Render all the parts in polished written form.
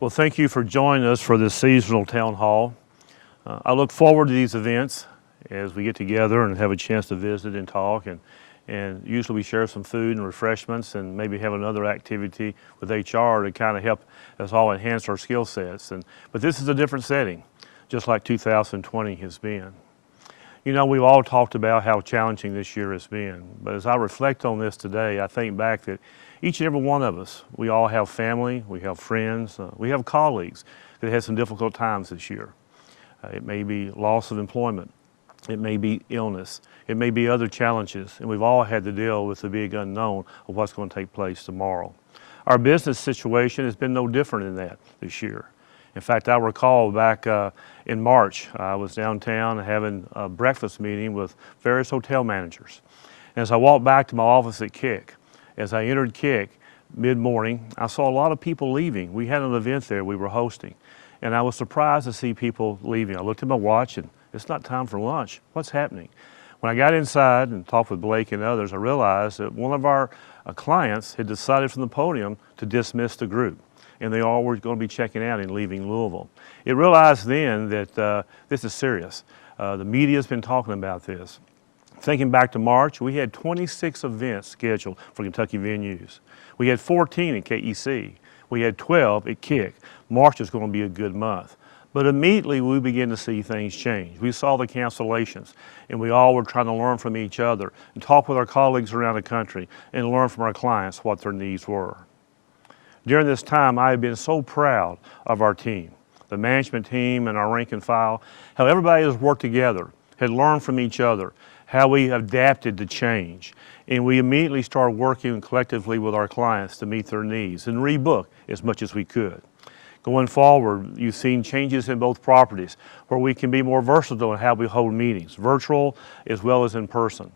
Well, thank you for joining us for this seasonal town hall. I look forward to these events as we get together and have a chance to visit and talk, and usually we share some food and refreshments and maybe have another activity with HR to kind of help us all enhance our skill sets. But this is a different setting, just like 2020 has been. You know, we've all talked about how challenging this year has been, but as I reflect on this today, I think back that each and every one of us, we all have family, we have friends, we have colleagues that had some difficult times this year. It may be loss of employment, it may be illness, it may be other challenges, and we've all had to deal with the big unknown of what's going to take place tomorrow. Our business situation has been no different than that this year. In fact, I recall back in March, I was downtown having a breakfast meeting with various hotel managers. And as I walked back to my office at Kick, as I entered Kick mid-morning, I saw a lot of people leaving. We had an event there we were hosting, and I was surprised to see people leaving. I looked at my watch and it's not time for lunch. What's happening? When I got inside and talked with Blake and others, I realized that one of our clients had decided from the podium to dismiss the group, and they all were going to be checking out and leaving Louisville. It realized then that this is serious. The media's been talking about this. Thinking back to March, we had 26 events scheduled for Kentucky venues. We had 14 at KEC. We had 12 at Kick. March is going to be a good month. But immediately we began to see things change. We saw the cancellations, and we all were trying to learn from each other and talk with our colleagues around the country and learn from our clients what their needs were. During this time, I have been so proud of our team, the management team and our rank and file, how everybody has worked together, had learned from each other, how we adapted to change. And we immediately started working collectively with our clients to meet their needs and rebook as much as we could. Going forward, you've seen changes in both properties where we can be more versatile in how we hold meetings, virtual as well as in person.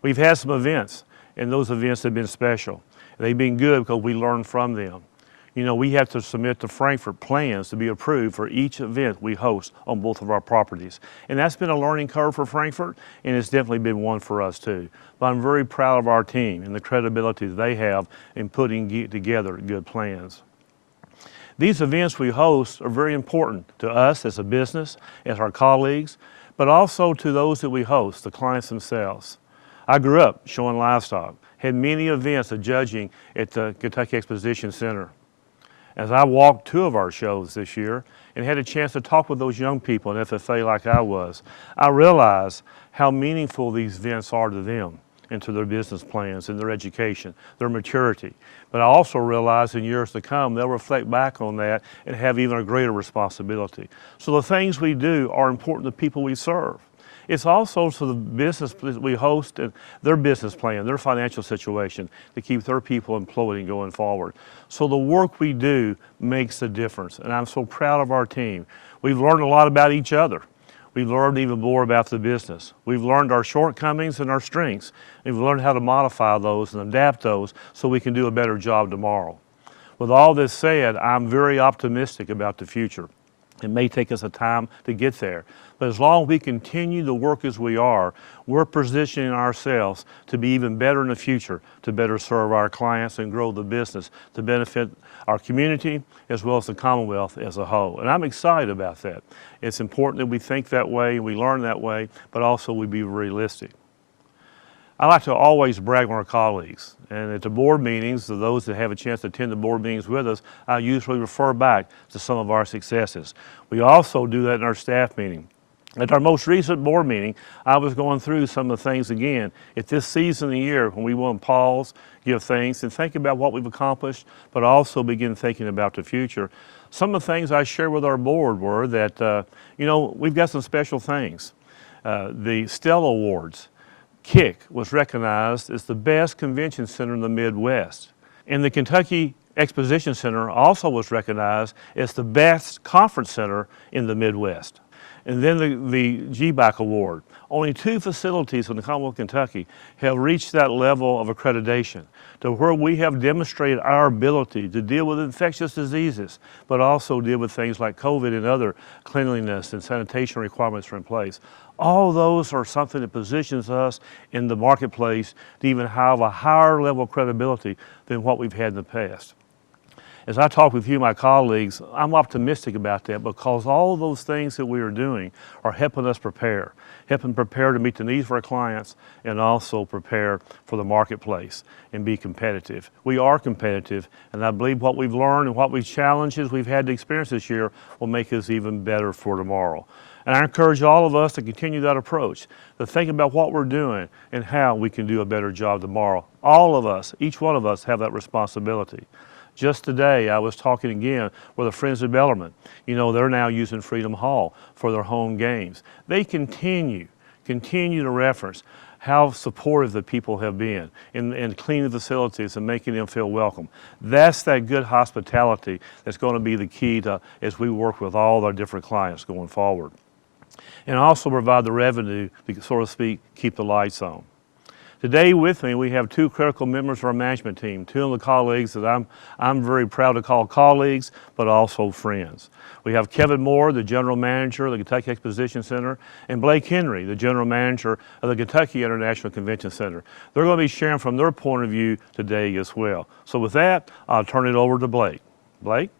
We've had some events, and those events have been special. They've been good because we learned from them. You know, we have to submit to Frankfort plans to be approved for each event we host on both of our properties. And that's been a learning curve for Frankfort, and it's definitely been one for us too. But I'm very proud of our team and the credibility that they have in putting together good plans. These events we host are very important to us as a business, as our colleagues, but also to those that we host, the clients themselves. I grew up showing livestock, had many events of judging at the Kentucky Exposition Center. As I walked 2 of our shows this year and had a chance to talk with those young people in FFA like I was, I realized how meaningful these events are to them and to their business plans and their education, their maturity. But I also realized in years to come, they'll reflect back on that and have even a greater responsibility. So the things we do are important to the people we serve. It's also to the business we host and their business plan, their financial situation, to keep their people employed and going forward. So the work we do makes a difference, and I'm so proud of our team. We've learned a lot about each other. We've learned even more about the business. We've learned our shortcomings and our strengths. We've learned how to modify those and adapt those so we can do a better job tomorrow. With all this said, I'm very optimistic about the future. It may take us a time to get there, but as long as we continue to work as we are, we're positioning ourselves to be even better in the future, to better serve our clients and grow the business, to benefit our community as well as the Commonwealth as a whole. And I'm excited about that. It's important that we think that way, we learn that way, but also we be realistic. I like to always brag on our colleagues, and at the board meetings, to those that have a chance to attend the board meetings with us, I usually refer back to some of our successes. We also do that in our staff meeting. At our most recent board meeting, I was going through some of the things again. At this season of the year, when we want to pause, give thanks, and think about what we've accomplished, but also begin thinking about the future. Some of the things I shared with our board were that, you know, we've got some special things. The Stella Awards. Kick was recognized as the best convention center in the Midwest. And the Kentucky Exposition Center also was recognized as the best conference center in the Midwest. And then the GBAC Award. Only 2 facilities in the Commonwealth of Kentucky have reached that level of accreditation to where we have demonstrated our ability to deal with infectious diseases, but also deal with things like COVID and other cleanliness and sanitation requirements are in place. All those are something that positions us in the marketplace to even have a higher level of credibility than what we've had in the past. As I talk with you, my colleagues, I'm optimistic about that because all of those things that we are doing are helping us prepare to meet the needs of our clients and also prepare for the marketplace and be competitive. We are competitive, and I believe what we've learned and what challenges we've had to experience this year will make us even better for tomorrow. And I encourage all of us to continue that approach, to think about what we're doing and how we can do a better job tomorrow. All of us, each one of us, have that responsibility. Just today, I was talking again with the Friends of Bellarmine. You know, they're now using Freedom Hall for their home games. They continue to reference how supportive the people have been in cleaning the facilities and making them feel welcome. That's that good hospitality that's going to be the key to as we work with all our different clients going forward. And also provide the revenue to, so to speak, keep the lights on. Today with me, we have two critical members of our management team, two of the colleagues that I'm very proud to call colleagues, but also friends. We have Kevin Moore, the General Manager of the Kentucky Exposition Center, and Blake Henry, the General Manager of the Kentucky International Convention Center. They're going to be sharing from their point of view today as well. So with that, I'll turn it over to Blake. Blake?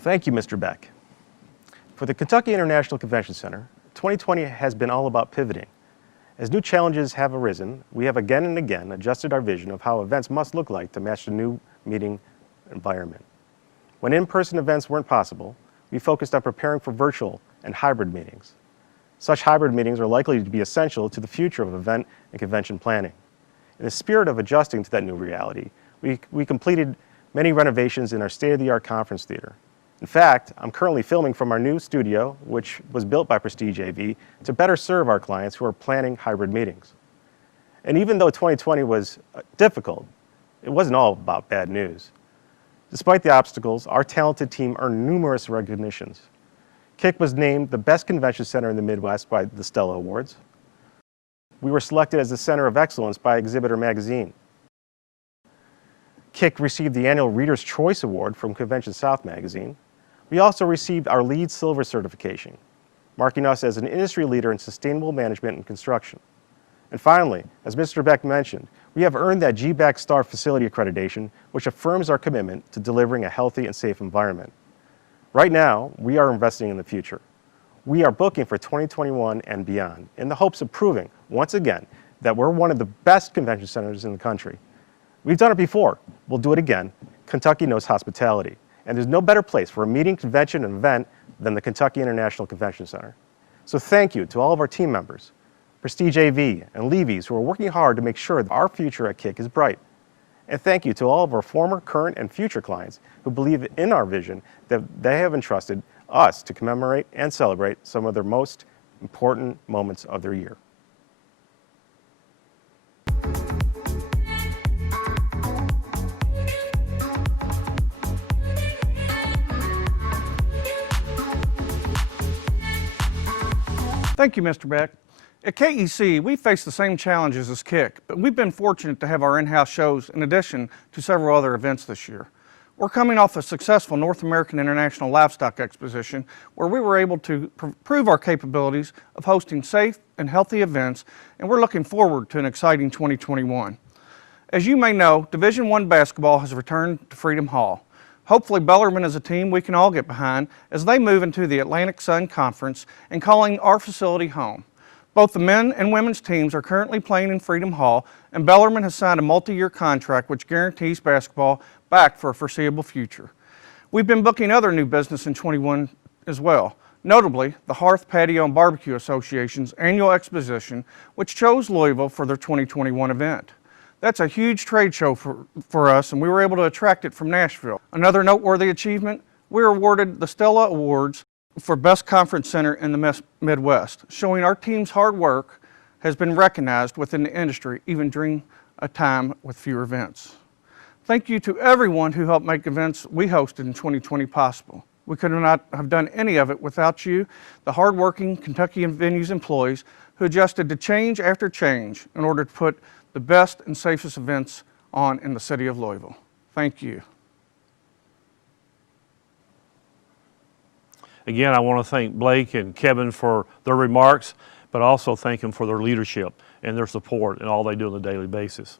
Thank you, Mr. Beck. For the Kentucky International Convention Center, 2020 has been all about pivoting. As new challenges have arisen, we have again and again adjusted our vision of how events must look like to match the new meeting environment. When in-person events weren't possible, we focused on preparing for virtual and hybrid meetings. Such hybrid meetings are likely to be essential to the future of event and convention planning. In the spirit of adjusting to that new reality, we completed many renovations in our state-of-the-art conference theater. In fact, I'm currently filming from our new studio, which was built by Prestige AV, to better serve our clients who are planning hybrid meetings. And even though 2020 was difficult, it wasn't all about bad news. Despite the obstacles, our talented team earned numerous recognitions. KIC was named the best convention center in the Midwest by the Stella Awards. We were selected as the Center of Excellence by Exhibitor Magazine. KIC received the annual Reader's Choice Award from Convention South magazine. We also received our LEED Silver certification, marking us as an industry leader in sustainable management and construction. And finally, as Mr. Beck mentioned, we have earned that GBAC Star Facility accreditation, which affirms our commitment to delivering a healthy and safe environment. Right now, we are investing in the future. We are booking for 2021 and beyond in the hopes of proving, once again, that we're one of the best convention centers in the country. We've done it before. We'll do it again. Kentucky knows hospitality. And there's no better place for a meeting, convention, and event than the Kentucky International Convention Center. So thank you to all of our team members, Prestige AV and Levy's, who are working hard to make sure that our future at KIC is bright. And thank you to all of our former, current, and future clients who believe in our vision that they have entrusted us to commemorate and celebrate some of their most important moments of their year. Thank you, Mr. Beck. At KEC, we face the same challenges as KIC, but we've been fortunate to have our in-house shows in addition to several other events this year. We're coming off a successful North American International Livestock Exposition where we were able to prove our capabilities of hosting safe and healthy events, and we're looking forward to an exciting 2021. As you may know, Division I basketball has returned to Freedom Hall. Hopefully Bellarmine is a team we can all get behind as they move into the Atlantic Sun Conference and calling our facility home. Both the men and women's teams are currently playing in Freedom Hall, and Bellarmine has signed a multi-year contract which guarantees basketball back for a foreseeable future. We've been booking other new business in 21 as well, notably the Hearth Patio and Barbecue Association's annual exposition, which chose Louisville for their 2021 event. That's a huge trade show for us, and we were able to attract it from Nashville. Another noteworthy achievement, we were awarded the Stella Awards for Best Conference Center in the Midwest, showing our team's hard work has been recognized within the industry, even during a time with fewer events. Thank you to everyone who helped make events we hosted in 2020 possible. We could not have done any of it without you, the hardworking Kentucky Venues employees who adjusted to change after change in order to put the best and safest events on in the city of Louisville. Thank you. Again, I want to thank Blake and Kevin for their remarks, but also thank them for their leadership and their support and all they do on a daily basis.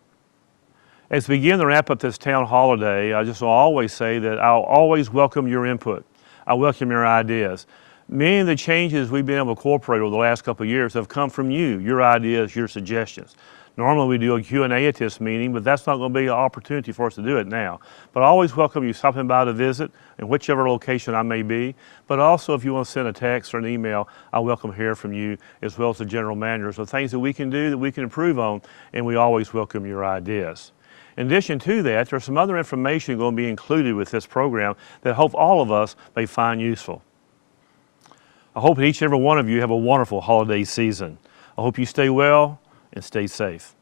As we begin to wrap up this town holiday, I just will always say that I'll always welcome your input. I welcome your ideas. Many of the changes we've been able to incorporate over the last couple of years have come from you, your ideas, your suggestions. Normally we do a Q&A at this meeting, but that's not going to be an opportunity for us to do it now. But I always welcome you stopping by to visit in whichever location I may be. But also if you want to send a text or an email, I welcome hearing from you as well as the general manager. So things that we can do that we can improve on, and we always welcome your ideas. In addition to that, there's some other information going to be included with this program that I hope all of us may find useful. I hope that each and every one of you have a wonderful holiday season. I hope you stay well and stay safe.